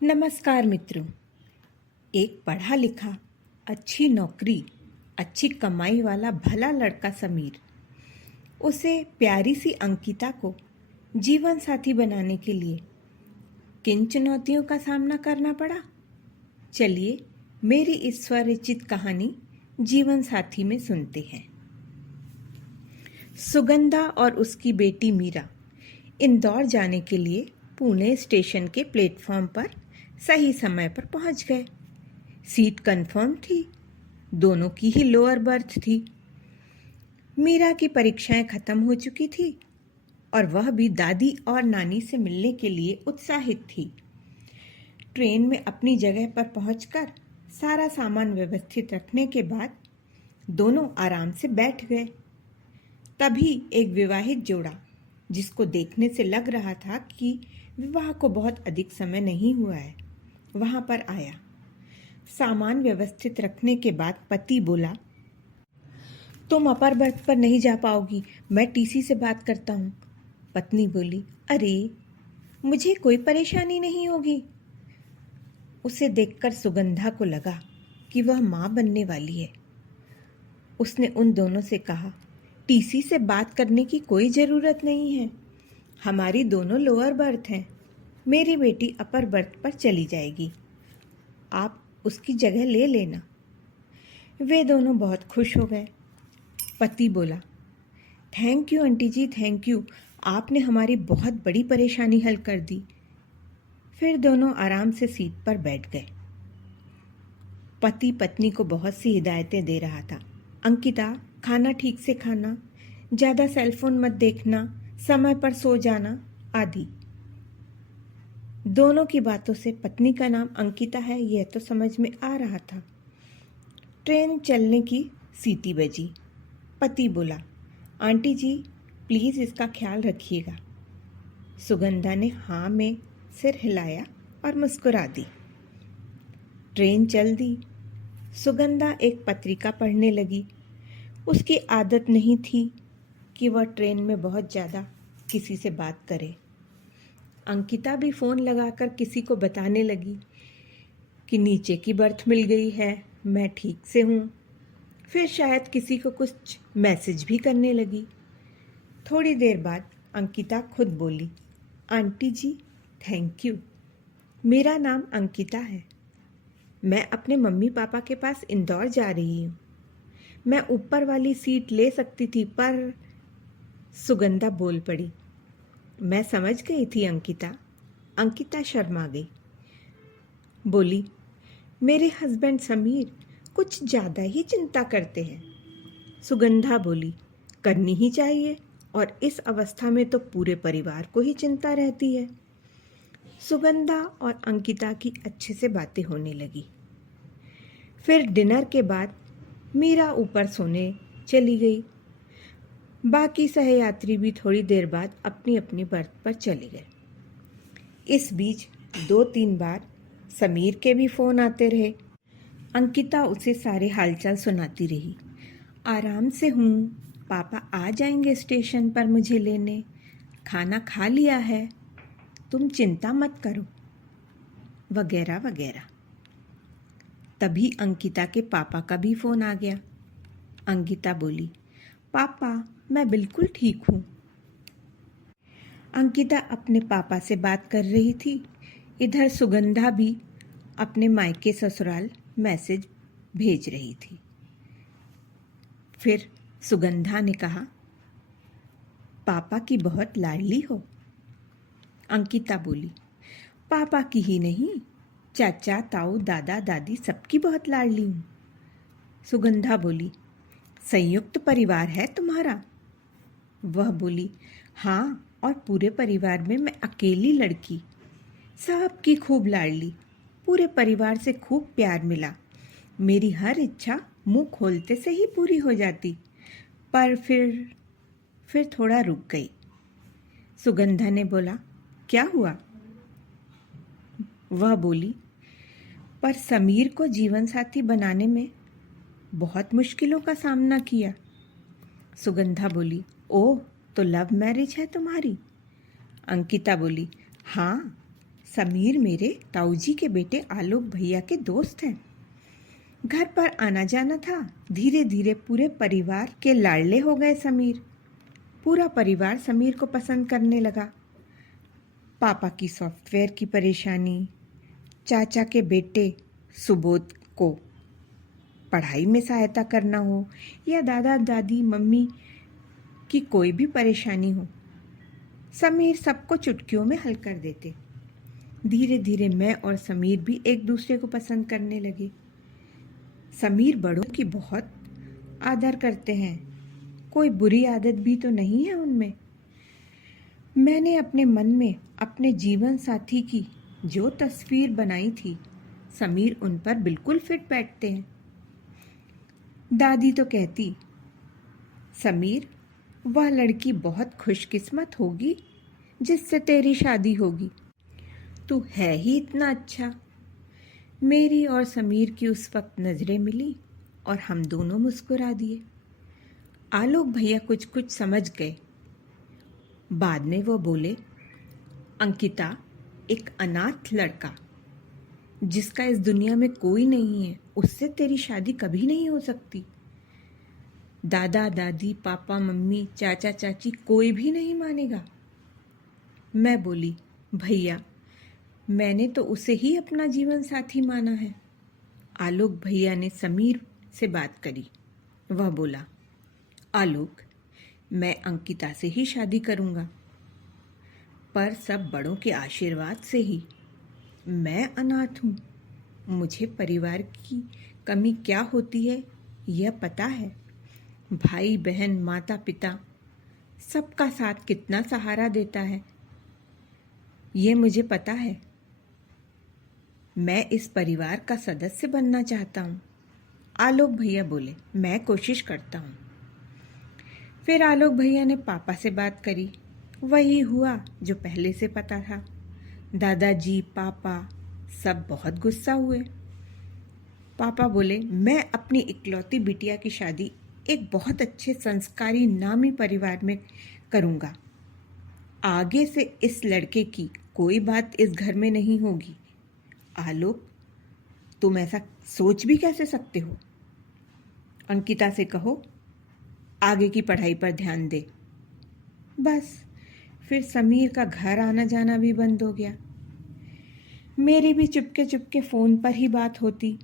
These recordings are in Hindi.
नमस्कार मित्रों। एक पढ़ा लिखा, अच्छी नौकरी, अच्छी कमाई वाला भला लड़का समीर, उसे प्यारी सी अंकिता को जीवन साथी बनाने के लिए किन चुनौतियों का सामना करना पड़ा। चलिए मेरी इस स्वरचित कहानी जीवन साथी में सुनते हैं। सुगंधा और उसकी बेटी मीरा इंदौर जाने के लिए पुणे स्टेशन के प्लेटफॉर्म पर सही समय पर पहुंच गए। सीट कंफर्म थी, दोनों की ही लोअर बर्थ थी। मीरा की परीक्षाएं खत्म हो चुकी थी और वह भी दादी और नानी से मिलने के लिए उत्साहित थी। ट्रेन में अपनी जगह पर पहुंचकर सारा सामान व्यवस्थित रखने के बाद दोनों आराम से बैठ गए। तभी एक विवाहित जोड़ा, जिसको देखने से लग रहा था कि विवाह को बहुत अधिक समय नहीं हुआ है, वहां पर आया। सामान व्यवस्थित रखने के बाद पति बोला, तुम अपर बर्थ पर नहीं जा पाओगी, मैं टीसी से बात करता हूँ। पत्नी बोली, अरे मुझे कोई परेशानी नहीं होगी। उसे देखकर सुगंधा को लगा कि वह माँ बनने वाली है। उसने उन दोनों से कहा, टीसी से बात करने की कोई ज़रूरत नहीं है, हमारी दोनों लोअर बर्थ हैं, मेरी बेटी अपर बर्थ पर चली जाएगी, आप उसकी जगह ले लेना। वे दोनों बहुत खुश हो गए। पति बोला, thank you aunty ji, thank you, आपने हमारी बहुत बड़ी परेशानी हल कर दी। फिर दोनों आराम से सीट पर बैठ गए। पति पत्नी को बहुत सी हिदायतें दे रहा था। अंकिता, खाना ठीक से खाना, ज़्यादा सेलफोन मत देखना, समय पर सो जाना आदि। दोनों की बातों से पत्नी का नाम अंकिता है यह तो समझ में आ रहा था। ट्रेन चलने की सीटी बजी। पति बोला, आंटी जी प्लीज़ इसका ख्याल रखिएगा। सुगंधा ने हाँ में सिर हिलाया और मुस्कुरा दी। ट्रेन चल दी। सुगंधा एक पत्रिका पढ़ने लगी। उसकी आदत नहीं थी कि वह ट्रेन में बहुत ज़्यादा किसी से बात करे। अंकिता भी फ़ोन लगाकर किसी को बताने लगी कि नीचे की बर्थ मिल गई है, मैं ठीक से हूँ। फिर शायद किसी को कुछ मैसेज भी करने लगी। थोड़ी देर बाद अंकिता खुद बोली, आंटी जी थैंक यू, मेरा नाम अंकिता है, मैं अपने मम्मी पापा के पास इंदौर जा रही हूँ, मैं ऊपर वाली सीट ले सकती थी पर। सुगंधा बोल पड़ी, मैं समझ गई थी अंकिता। अंकिता शर्मा गई, बोली, मेरे हस्बैंड समीर कुछ ज़्यादा ही चिंता करते हैं। सुगंधा बोली, करनी ही चाहिए, और इस अवस्था में तो पूरे परिवार को ही चिंता रहती है। सुगंधा और अंकिता की अच्छे से बातें होने लगी। फिर डिनर के बाद मीरा ऊपर सोने चली गई। बाकी सहयात्री भी थोड़ी देर बाद अपनी अपनी बर्थ पर चले गए। इस बीच 2-3 बार समीर के भी फ़ोन आते रहे। अंकिता उसे सारे हालचाल सुनाती रही, आराम से हूँ, पापा आ जाएंगे स्टेशन पर मुझे लेने, खाना खा लिया है, तुम चिंता मत करो, वगैरह वगैरह। तभी अंकिता के पापा का भी फ़ोन आ गया। अंकिता बोली, पापा मैं बिल्कुल ठीक हूँ। अंकिता अपने पापा से बात कर रही थी। इधर सुगंधा भी अपने मायके ससुराल मैसेज भेज रही थी। फिर सुगंधा ने कहा, पापा की बहुत लाडली हो। अंकिता बोली, पापा की ही नहीं, चाचा ताऊ दादा दादी सबकी बहुत लाडली हूँ। सुगंधा बोली, संयुक्त परिवार है तुम्हारा? वह बोली, हाँ, और पूरे परिवार में मैं अकेली लड़की, सबकी खूब लाडली, पूरे परिवार से खूब प्यार मिला, मेरी हर इच्छा मुंह खोलते से ही पूरी हो जाती। पर फिर थोड़ा रुक गई। सुगंधा ने बोला, क्या हुआ? वह बोली, पर समीर को जीवन साथी बनाने में बहुत मुश्किलों का सामना किया। सुगंधा बोली, ओह तो लव मैरिज है तुम्हारी? अंकिता बोली, हाँ, समीर मेरे ताऊजी के बेटे आलोक भैया के दोस्त हैं। घर पर आना जाना था। धीरे धीरे पूरे परिवार के लाडले हो गए समीर। पूरा परिवार समीर को पसंद करने लगा। पापा की सॉफ्टवेयर की परेशानी, चाचा के बेटे सुबोध को पढ़ाई में सहायता करना हो या दादा दादी मम्मी की कोई भी परेशानी हो, समीर सबको चुटकियों में हल कर देते। धीरे धीरे मैं और समीर भी एक दूसरे को पसंद करने लगे। समीर बड़ों की बहुत आदर करते हैं। कोई बुरी आदत भी तो नहीं है उनमें। मैंने अपने मन में अपने जीवन साथी की जो तस्वीर बनाई थी, समीर उन पर बिल्कुल फिट बैठते हैं। दादी तो कहती, समीर वह लड़की बहुत खुशकिस्मत होगी जिससे तेरी शादी होगी। तू है ही इतना अच्छा। मेरी और समीर की उस वक्त नज़रें मिली और हम दोनों मुस्कुरा दिए। आलोक भैया कुछ कुछ समझ गए। बाद में वो बोले, अंकिता एक अनाथ लड़का जिसका इस दुनिया में कोई नहीं है, उससे तेरी शादी कभी नहीं हो सकती। दादा दादी पापा मम्मी चाचा चाची कोई भी नहीं मानेगा। मैं बोली, भैया मैंने तो उसे ही अपना जीवन साथी माना है। आलोक भैया ने समीर से बात करी। वह बोला, आलोक मैं अंकिता से ही शादी करूँगा, पर सब बड़ों के आशीर्वाद से ही। मैं अनाथ हूँ। मुझे परिवार की कमी क्या होती है यह पता है। भाई बहन माता पिता सबका साथ कितना सहारा देता है ये मुझे पता है। मैं इस परिवार का सदस्य बनना चाहता हूँ। आलोक भैया बोले, मैं कोशिश करता हूँ। फिर आलोक भैया ने पापा से बात करी। वही हुआ जो पहले से पता था। दादाजी पापा सब बहुत गुस्सा हुए। पापा बोले, मैं अपनी इकलौती बिटिया की शादी एक बहुत अच्छे संस्कारी नामी परिवार में करूँगा। आगे से इस लड़के की कोई बात इस घर में नहीं होगी। आलोक तुम ऐसा सोच भी कैसे सकते हो? अंकिता से कहो आगे की पढ़ाई पर ध्यान दे। बस फिर समीर का घर आना जाना भी बंद हो गया। मेरी भी चुपके चुपके फ़ोन पर ही बात होती।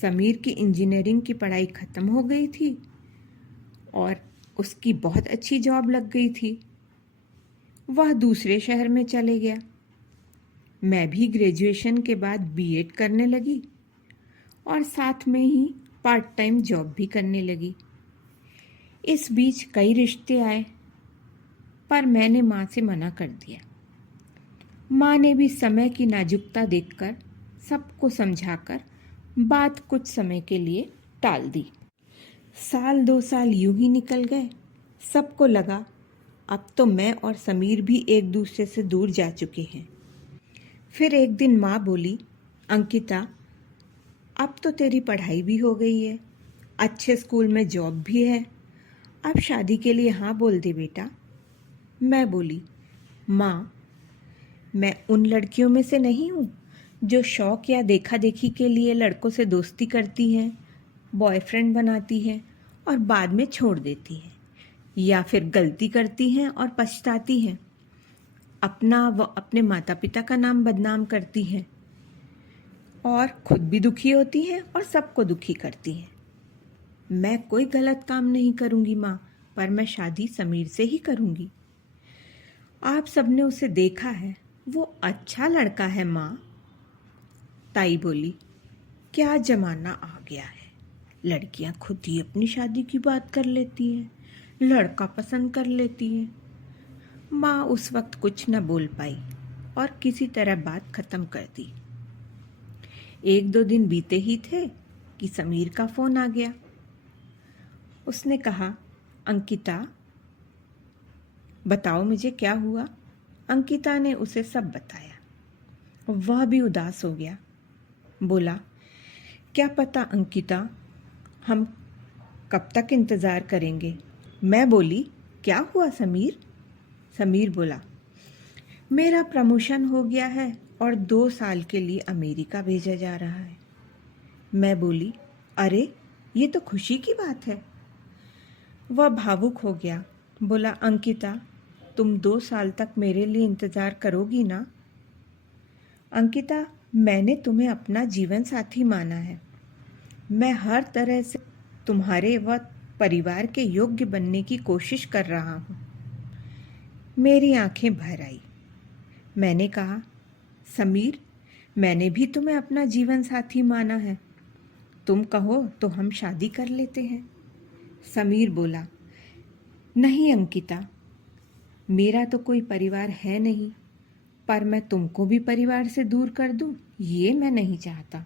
समीर की इंजीनियरिंग की पढ़ाई ख़त्म हो गई थी और उसकी बहुत अच्छी जॉब लग गई थी। वह दूसरे शहर में चले गया। मैं भी ग्रेजुएशन के बाद बीएड करने लगी और साथ में ही पार्ट टाइम जॉब भी करने लगी। इस बीच कई रिश्ते आए, पर मैंने माँ से मना कर दिया। माँ ने भी समय की नाजुकता देखकर सबको समझाकर बात कुछ समय के लिए टाल दी। 1-2 साल यूं ही निकल गए। सबको लगा अब तो मैं और समीर भी एक दूसरे से दूर जा चुके हैं। फिर एक दिन माँ बोली, अंकिता अब तो तेरी पढ़ाई भी हो गई है, अच्छे स्कूल में जॉब भी है, अब शादी के लिए हाँ बोल दे बेटा। मैं बोली, माँ मैं उन लड़कियों में से नहीं हूँ जो शौक या देखा देखी के लिए लड़कों से दोस्ती करती हैं, बॉयफ्रेंड बनाती हैं और बाद में छोड़ देती हैं, या फिर गलती करती हैं और पछताती हैं, अपना व अपने माता पिता का नाम बदनाम करती हैं और खुद भी दुखी होती हैं और सबको दुखी करती हैं। मैं कोई गलत काम नहीं करूँगी माँ, पर मैं शादी समीर से ही करूँगी। आप सबने उसे देखा है, वो अच्छा लड़का है माँ। ताई बोली, क्या ज़माना आ गया है, लड़कियाँ खुद ही अपनी शादी की बात कर लेती हैं, लड़का पसंद कर लेती हैं। माँ उस वक्त कुछ न बोल पाई और किसी तरह बात ख़त्म कर दी। 1-2 दिन बीते ही थे कि समीर का फ़ोन आ गया। उसने कहा, अंकिता बताओ मुझे क्या हुआ। अंकिता ने उसे सब बताया। वह भी उदास हो गया। बोला, क्या पता अंकिता, हम कब तक इंतज़ार करेंगे। मैं बोली, क्या हुआ समीर? समीर बोला, मेरा प्रमोशन हो गया है और 2 साल के लिए अमेरिका भेजा जा रहा है। मैं बोली, अरे ये तो खुशी की बात है। वह भावुक हो गया, बोला, अंकिता तुम 2 साल तक मेरे लिए इंतज़ार करोगी ना? अंकिता, मैंने तुम्हें अपना जीवन साथी माना है। मैं हर तरह से तुम्हारे व परिवार के योग्य बनने की कोशिश कर रहा हूँ। मेरी आंखें भर आई। मैंने कहा, समीर, मैंने भी तुम्हें अपना जीवन साथी माना है। तुम कहो तो हम शादी कर लेते हैं। समीर बोला, नहीं अंकिता, मेरा तो कोई परिवार है नहीं, पर मैं तुमको भी परिवार से दूर कर दूं, ये मैं नहीं चाहता।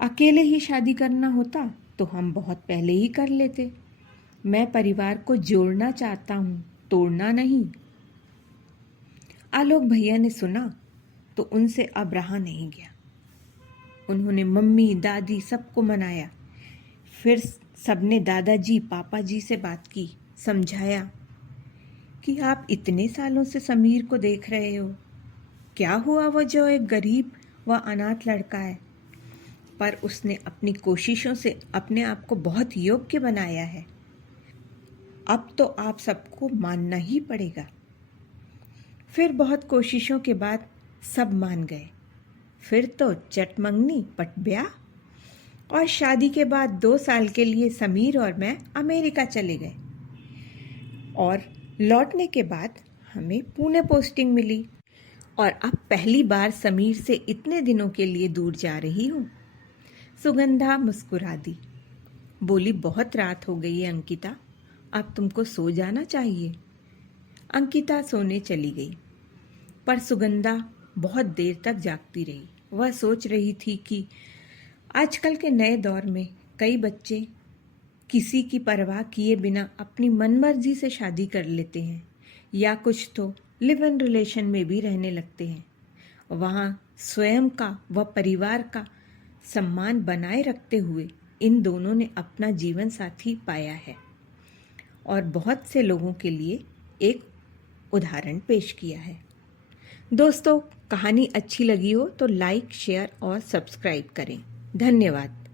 अकेले ही शादी करना होता तो हम बहुत पहले ही कर लेते। मैं परिवार को जोड़ना चाहता हूँ, तोड़ना नहीं। आलोक भैया ने सुना तो उनसे अब रहा नहीं गया। उन्होंने मम्मी दादी सबको मनाया। फिर सबने दादाजी पापा जी से बात की, समझाया कि आप इतने सालों से समीर को देख रहे हो, क्या हुआ वो जो एक गरीब व अनाथ लड़का है, पर उसने अपनी कोशिशों से अपने आप को बहुत योग्य बनाया है। अब तो आप सबको मानना ही पड़ेगा। फिर बहुत कोशिशों के बाद सब मान गए। फिर तो चट मंगनी पट ब्याह और शादी के बाद 2 साल के लिए समीर और मैं अमेरिका चले गए और लौटने के बाद हमें पुणे पोस्टिंग मिली और अब पहली बार समीर से इतने दिनों के लिए दूर जा रही हूँ। सुगंधा मुस्कुरा दी, बोली, बहुत रात हो गई है अंकिता, अब तुमको सो जाना चाहिए। अंकिता सोने चली गई, पर सुगंधा बहुत देर तक जागती रही। वह सोच रही थी कि आजकल के नए दौर में कई बच्चे किसी की परवाह किए बिना अपनी मनमर्जी से शादी कर लेते हैं या कुछ तो लिव इन रिलेशन में भी रहने लगते हैं। वहाँ स्वयं का व परिवार का सम्मान बनाए रखते हुए इन दोनों ने अपना जीवन साथी पाया है और बहुत से लोगों के लिए एक उदाहरण पेश किया है। दोस्तों, कहानी अच्छी लगी हो तो लाइक, शेयर और सब्सक्राइब करें। धन्यवाद।